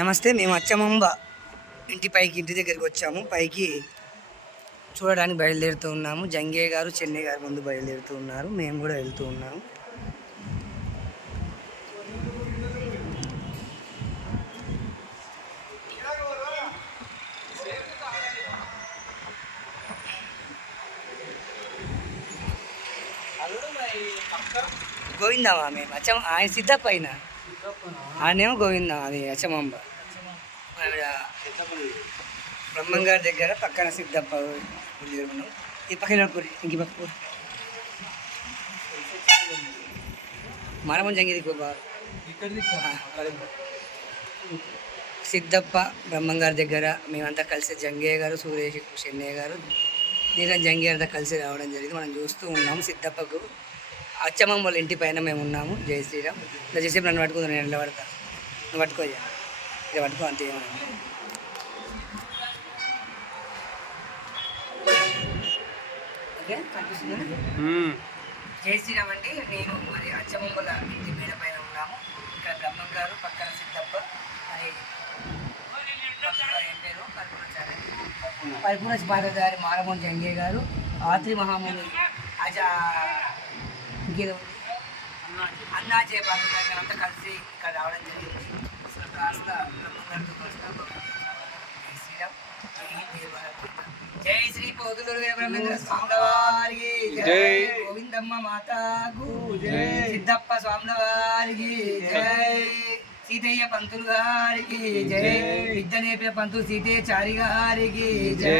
నమస్తే. మేము అచ్చమంబ ఇంటి దగ్గరికి వచ్చాము. పైకి చూడడానికి బయలుదేరుతూ ఉన్నాము. జంగయ్య గారు, చెన్నై గారు ముందు బయలుదేరుతూ ఉన్నారు. మేము కూడా వెళ్తూ ఉన్నాము. గోవిందమ్మ మేము ఆయన సిద్ధప్ప అయిన ఆయనేమో గోవిందమ్మ, అది అచ్చమంబ. బ్రహ్మం గారి దగ్గర పక్కన సిద్ధప్ప ఈ పక్కన ఇంక పక్క మనము జంగిది సిద్ధప్ప బ్రహ్మం గారి దగ్గర మేమంతా కలిసి జంగయ్య గారు, సురేష్, చెన్నయ్య గారు, నేను జంగయ్య గారితో కలిసి రావడం జరిగింది. మనం చూస్తూ ఉన్నాము. సిద్ధప్పకు అచ్చమ్మ వాళ్ళ ఇంటి పైన మేము ఉన్నాము. జై శ్రీరామ్. ఇలా చేసేపు నన్ను పట్టుకుంది, నేను ఎలా పడతా, నువ్వు పట్టుకోయ్యా, ఇలా పట్టుకో అంతే. ఓకే, కనిపిస్తుంది. జై శ్రీరామ్ అండి. నేను మరి అచ్చమ్మ వాళ్ళ ఇంటి మేడ పైన ఉన్నాము. ఇక్కడ బ్రహ్మం గారు, పక్కన సిద్ధప్ప, మరి ఏం పేరు పరిపూర్ణ పాత్రధారి మారమోహన్ జంగయ్య గారు, ఆత్రి మహాముని ఇంకేదో అన్నాజయ పాత్రధారి అంతా కలిసి ఇక్కడ రావడం జరిగింది. అసలు కాస్త బ్రహ్మంగారితో కాస్త జై శ్రీ పోతులూరు బ్రహ్మేంద్ర స్వామి వారికి జై, గోవిందమ్మ మాతాకు జై, సిద్ధప్ప స్వామి వారికి జై, సీతయ్య పంతులు గారికి జై, విద్య నేర్పిన పంతులు సీతయ్య చారి గారికి జై.